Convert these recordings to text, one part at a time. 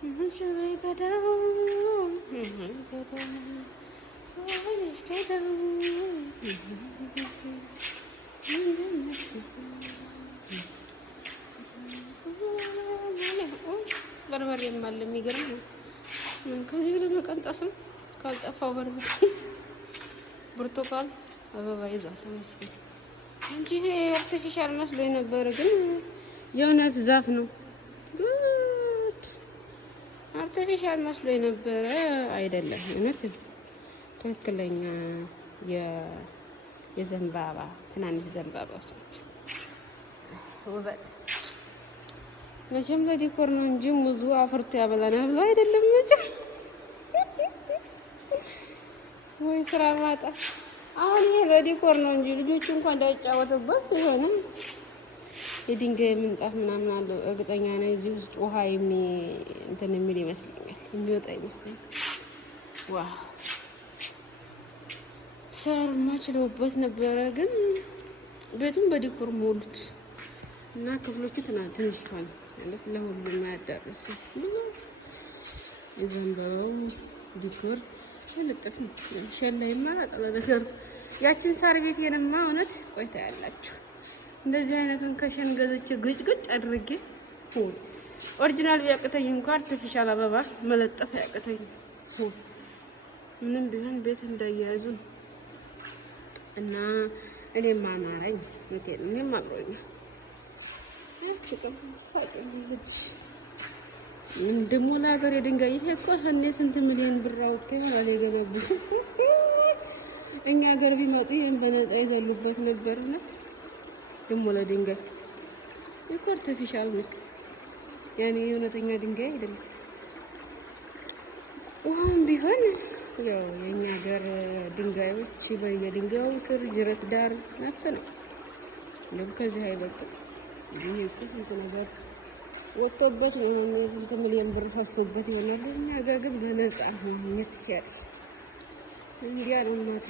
شوي قدم قدم وعيش قدم بربر يمال የሚገርም ነው። ከዚህ ብለ መቀንጠስ ነው ካልጠፋው በርበሬ ብርቱካን አበባ ይዟል። ተመስገን እንጂ ይሄ አርቲፊሻል መስሎኝ ነበር፣ ግን የእውነት ዛፍ ነው። አርቲፊሻል መስሎኝ ነበረ፣ አይደለም። እውነት ትክክለኛ የዘንባባ ትናንሽ ዘንባባዎች ናቸው። ውበት መቼም ለዲኮር ነው እንጂ ሙዙ አፍርቶ ያበላናል ብሎ አይደለም። መቼም ወይ ስራ ማጣ። አሁን ይሄ ለዲኮር ነው እንጂ ልጆቹ እንኳን እንዳይጫወቱበት የሆነ የድንጋይ ምንጣፍ ምናምን አለው። እርግጠኛ ነኝ እዚህ ውስጥ ውሃ እንትን የሚል ይመስለኛል፣ የሚወጣ ይመስለኛል። ዋው ሰር ማችለውበት ነበረ፣ ግን ቤቱን በዲኮር ሞሉት እና ክፍሎቹ ትንሽ ሆነ ማለት ለሁሉም ያዳርስ የዘንባባው ዲኮር ልጥፍ ነው። ሸላይማ አጠለ ነገር ያችን ሳር ቤቴንማ እውነት ቆይታ ያላችሁ እንደዚህ አይነቱን ከሸን ገዝቼ ግጭ አድርጌ ኦሪጂናል ቢያቅተኝ እንኳን አርቲፊሻል አበባ መለጠፍ ያቅተኝ ምንም ቢሆን ቤት እንዳያያዙ እና እኔም አማረኝ መቴን እኔም አብሮኝ ያስቀም ሳጥን ልጅ ምን ደሞ ለሀገር የድንጋይ ይሄ እኮ ሰኔ ስንት ሚሊዮን ብር አውጥተው ይሆናል የገነቡት። እኛ ሀገር ቢመጡ ይሄን በነፃ ይዘሉበት ነበርና ደሞ ለድንጋይ ይሄ አርቲፊሻል ነው፣ ያኔ የእውነተኛ ድንጋይ አይደለም። ውሃም ቢሆን ያው የኛ ሀገር ድንጋዮች በየድንጋዩ ስር ጅረት ዳር ናፈነው እንደው ከዚህ አይበቃም። ይሄ እኮ ስንት ነገር ወጥቶበት የሆነ ስንት ሚሊዮን ብር ፈሶበት ይሆናል። እኛ ሀገር ግን በነፃ ማግኘት ይችላል። እንዲያ ነው እናቴ፣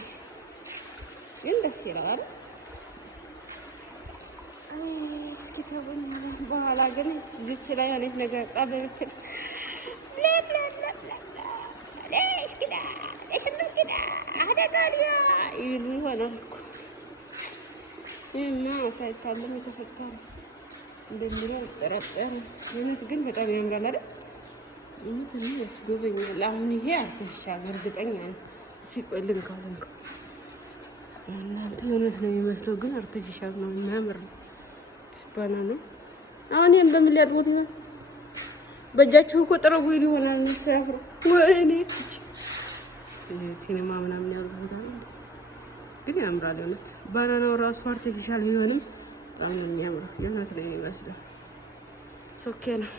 ግን ደስ ይላል። እስኪተውን በኋላ ግን እዚች ላይ ያለች ነገር ጣበብት ለሽ ከዳ ለሽምግዳ አደጋዲያ ይሉ ይሆናል እኮ እና ሳይታለም የተፈታ እንደሚለው ጠረጠረ። እውነት ግን በጣም ያምራል አይደል? እውነት ነው፣ ያስጎበኛል። አሁን ይሄ አርቲፊሻል እርግጠኛ ነኝ ሲቆልን ካለንኩ እናንተ እውነት ነው የሚመስለው፣ ግን አርቲፊሻል ነው። የሚያምር ነው። ባናና አሁን ይሄን በምን ሊያጥቡት ይሆን? በእጃችሁ እኮ ጥረቡ ይሆናል። ሲያፍሩ ወይኔ ሲኒማ ምናምን ያሉት ግን ያምራል። እውነት ባናናው ራሱ አርቲፊሻል ቢሆንም በጣም ነው የሚያምረው። የእውነት ነው የሚመስለው። ሶኬ ነው።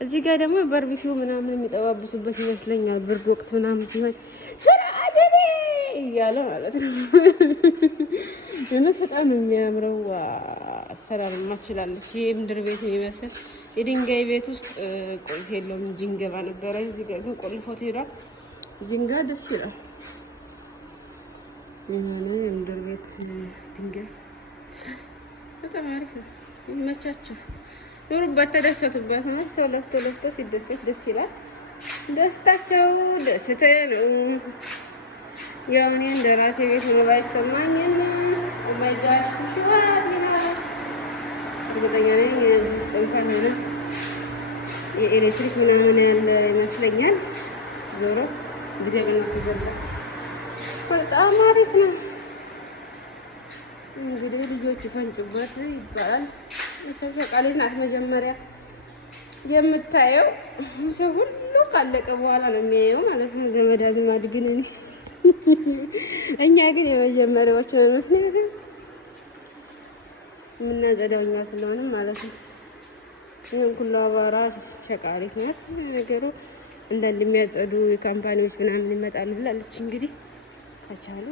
እዚህ ጋር ደግሞ ባርቢኪው ምናምን የሚጠባብሱበት ይመስለኛል። ብርድ ወቅት ምናምን ሲሆን ሸራደኔ እያለ ማለት ነው። እውነት በጣም ነው የሚያምረው። አሰራር ማችላለች። የምድር ቤት የሚመስል የድንጋይ ቤት ውስጥ ቁልፍ የለውም እንጂ እንገባ ነበረ። እዚህ ጋር ግን ቆልፎት ሄዷል። እዚህ ጋር ደስ ይላል። የምድር ቤት ድንጋይ በጣም አሪፍ ነው። ይመቻችሁ፣ ኑሩበት፣ ተደሰቱበት። ሰው ለፍቶ ሲደሰት ደስ ይላል። ደስታቸው ደስታ ነው። ያው እኔ እንደራሴ ቤት ነው ባይሰማኝም ማይጋሽ ሽዋት ይላል። እርግጠኛ ነኝ የውስጥ እንኳን ሆነ የኤሌክትሪክ ምናምን ያለ ይመስለኛል። ዞሮ እዚህ ጋር ይዘላ በጣም አሪፍ ነው። እንግዲህ ልጆች ይፈንጩበት ይባላል። ተሸቃለች ናት መጀመሪያ የምታየው። ሰው ሁሉ ካለቀ በኋላ ነው የሚያየው ማለት ነው። ዘመድ አዝማድ ግን እኛ ግን የመጀመሪያዎቹ ነው። ምክንያቱም የምናጸዳው እኛ ስለሆነ ማለት ነው። ይሄን ሁሉ አባራ ሸቃለች ናት። ነገሩ እንዳለ የሚያጸዱ ካምፓኒዎች ምናምን ይመጣሉ ብላለች። እንግዲህ ከቻሉ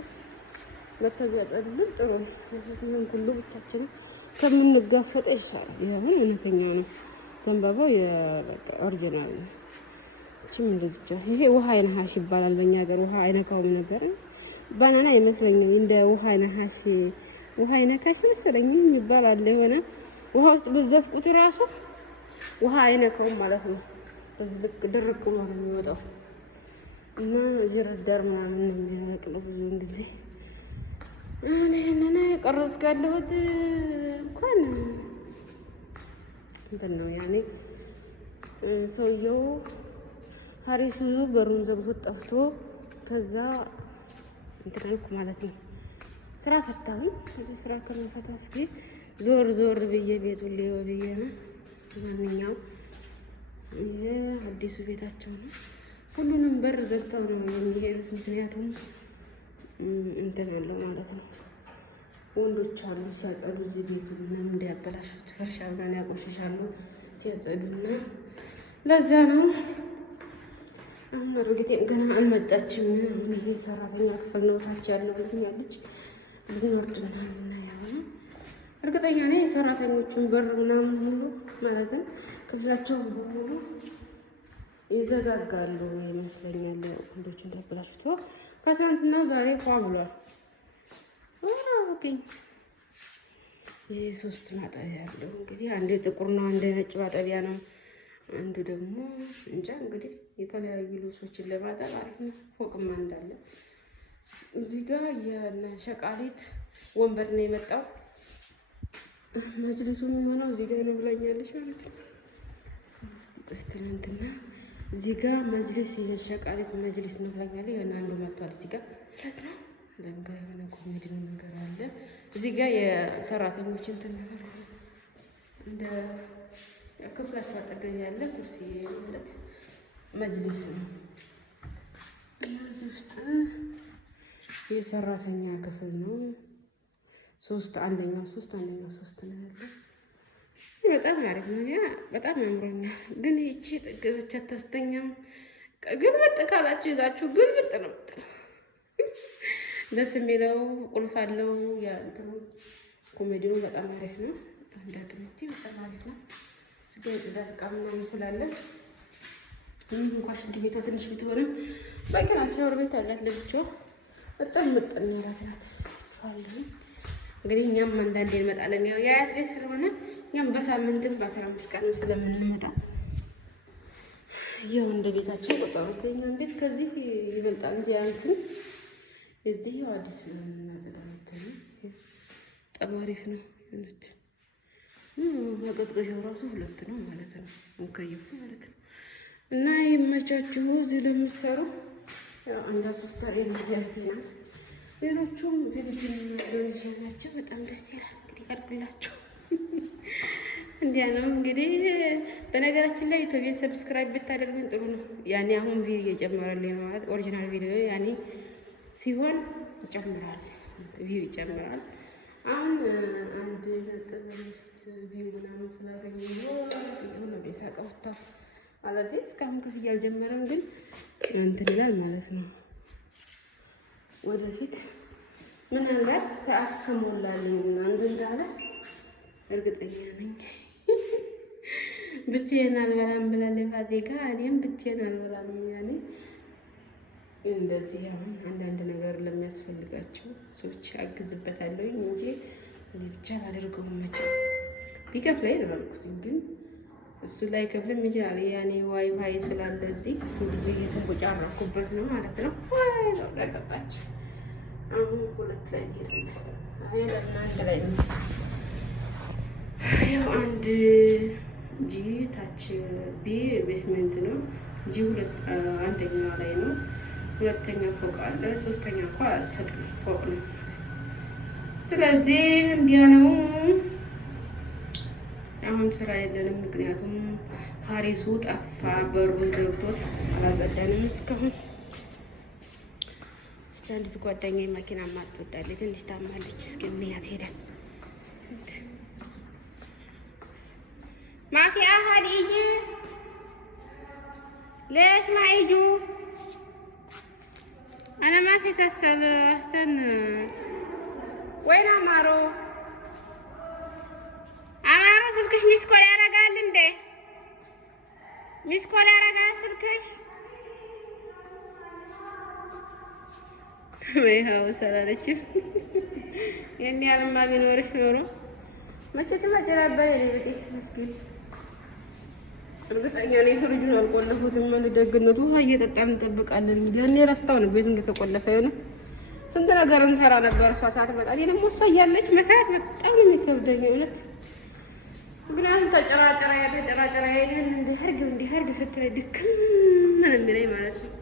ለተዘጠልን ጥሩ ነው። ይሄን ሁሉ ብቻችን ከምንጋፈጥ ይሻላል። ይሄን እውነተኛው ነው። ዘንባባው የኦሪጂናል ነው። እቺም እንደዚህ ይሄ ውሃ አይነሃሽ ይባላል። በእኛ ሀገር ውሃ አይነካውም ነበር። ባናና ይመስለኛል እንደ ውሃ አይነካሽ መሰለኝ ይባላል። የሆነ ውሃ ውስጥ በዘፍቁት ራሱ ውሃ አይነካውም ማለት ነው። በዚህ ልክ ድርቅ ብሎ ነው የሚወጣው እና እዚህ ረዳር ምናምን የሚያበቅለው ብዙውን ጊዜ እኔ ይሄንን ቀረጽኩ ያለሁት እንኳን እንትን ነው ያኔ ሰውየው ሀሪሱ በሩን ዘግቶት ጠፍቶ ከዛ እንትን አልኩ ማለት ነው። ስራ ፈታሁ። እዚህ ስራ ከመፈታ እስኪ ዞር ዞር ብዬ ቤቱን ሊየው ብዬ ነው። ማንኛውም ይሄ አዲሱ ቤታቸው ነው። ሁሉንም በር ዘግተው ነው የሚሄዱት። ምክንያቱም እንትን አለው ማለት ነው። ወንዶች አሉ ሲያጸዱ እዚህ ቤቱ ምናምን እንዲያበላሹት ፈርሻ ምናምን ያቆሽሻሉ ሲያጸዱና ለዛ ነው። አሁን እርግጤም ገና አልመጣችም። ይሄ ሰራተኛ ክፍል ነው ታች ያለው ልኛለች ልንወርድና እናያለን። እርግጠኛ ነኝ የሰራተኞቹን በር ምናምን ሁሉ ማለትም ክፍላቸውን በሙሉ ይዘጋጋሉ ይመስለኛል። ወንዶች እንዳበላሽቶ ከትናንትና ዛሬ ፏ ብሏል። ይሄ 3 ማጠቢያ ያለው እንግዲህ አንዴ ጥቁር ነው፣ አንዴ ነጭ ማጠቢያ ነው። አንዱ ደግሞ እንጃ እንግዲህ የተለያዩ ልብሶችን ለማጠብ አሪፍ ነው። ፎቅማ እንዳለ እዚህ ጋር የሸቃሊት ወንበር ነው የመጣው። መጅልሱ የሚሆነው እዚህ ጋር ነው ብላኛለች ማለት ነው። ትናንትና እዚህ ጋር መጅሊስ የሸቃሊት መጅሊስ ነው ብላኛለች። የሆነ አንዱ መጥቷል እዚህ ጋር ማለት ነው። ዘንጋ የሆነ ኮሜዲ ነገር አለ እዚህ ጋር የሰራተኞች እንትን እንደ ክፍላቸው አጠገብ ያለ ኩርሲ ማለት መጅሊስ ነው። እዚህ ውስጥ የሰራተኛ ክፍል ነው። 3 አንደኛው 3 ነው ያለው። በጣም አሪፍ ነው። ያ በጣም ያምሮኛል። ግን ይቺ ጥግ ብቻ ተስተኛም ግልብጥ ካላችሁ ይዛችሁ ግልብጥ ነው የምትለው። ደስ የሚለው ቁልፍ አለው። ያ እንትኑ ኮሜዲው በጣም አሪፍ ነው። አንዳንድ በጣም አሪፍ ነው። ስጋ የጽዳት ዕቃ ምናምን ስላለ ምንም እንኳን ሽንት ቤቷ ትንሽ ብትሆንም በቂና ሻወር ቤት አላት ለብቻው። በጣም ምጥን ያላት ናት። እንግዲህ እኛም አንዳንዴ እንመጣለን። ያው የአያት ቤት ስለሆነ እኛም በሳምንትም በ15 ቀንም ስለምንመጣ ያው እንደ ቤታቸው ቆጠሩት። የእኛም ቤት ከዚህ ይበልጣል እንጂ አያንስም። እዚህ ያው አዲስ እናዘጋጅተን በጣም አሪፍ ነው። ማቀዝቀዣው ራሱ 2 ነው ማለት ነው። ሙከየፉ ማለት ነው። እና ይመቻችሁ እዚህ ለምትሰሩ ያው አንዳ 3 አሬን ያርቲ ናት። ሌሎቹም ፊሊፒን ኢንዶኔዥያ ናቸው። በጣም ደስ ይላል። እንግዲህ አድርጉላቸው። እንዲያ ነው እንግዲህ። በነገራችን ላይ ኢትዮጵያ ሰብስክራይብ ብታደርጉን ጥሩ ነው። ያኔ አሁን ቪዲዮ እየጨመረልኝ ነው ማለት ኦሪጂናል ቪዲዮ ያኔ ሲሆን ይጨምራል፣ ቪው ይጨምራል። አሁን 1.5 ቪው ምናምን ስላገኘ ነው ደሳቀውታ ማለት እስካሁን ክፍያ አልጀመረም፣ ግን እንትን ይላል ማለት ነው። ወደፊት ምናልባት ሰዓት ከሞላልኝ ምናምን እንዳለ እርግጠኛ ነኝ። ብቻዬን አልበላም ብላለች ፋሲካ። እኔም ብቻዬን አልበላም ያኔ እንደዚህ አሁን አንዳንድ ነገር ለሚያስፈልጋቸው ሰዎች አግዝበታለሁ እንጂ እኔ ብቻ አላደርገውም። መቼም ቢከፍለኝ ነው ያልኩት፣ ግን እሱ ላይ ከፍልም ይችላል። ያኔ ዋይፋይ ስላለ እዚህ ብዙ እየተቦጫረኩበት ነው ማለት ነው። ወይ ሰው ላይ ገባች። አሁን 2 ላይ ይሄዳል። ለእናንተ ላይ ነው ያው 1 ጂ ታች ቢ ቤስሜንት ነው ጂ 1ኛው ላይ ነው። 2ኛ ፎቅ አለ። 3ኛ እንኳ ሰጥ ነው ፎቅ ነው። ስለዚህ እንዲያ ነው። አሁን ስራ የለንም፣ ምክንያቱም ሀሪሱ ጠፋ። በሩን ዘግቶት አላጸዳንም እስካሁን። አንዲት ጓደኛዬ መኪና ማትወዳለች፣ ትንሽ ታማለች። እስኪ ምንያት ሄደን ማፊያ ሀዲጅ ليش ما يجوا؟ أنا ما في تسأل حسن. وين عمارو؟ عمارو سلكش مسكول يا رجال انده مسكول يا رجال سلكش ما يهاو سلالتش يعني على ما بينورش نورو ما شفت ما جرب بالي بدي مسكين እርግጠኛ ነኝ ፍሪጁን አልቆለፉትም። ደግነቱ ውሃ እየጠጣን እንጠብቃለን። ለእኔ ረስታው ነው ቤቱ እንደተቆለፈ የሆነ ስንት ነገር እንሰራ ነበር እሷ ሳትመጣ። እኔ ደግሞ እሷ እያለች መስራት በጣም ነው የሚከብደኝ እውነት። ምክንያቱም ተጨራጨራ እንዲህ አድርግ ስትለኝ ድክም ምን የሚለኝ ማለት ነው።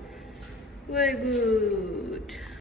ወይ ጉድ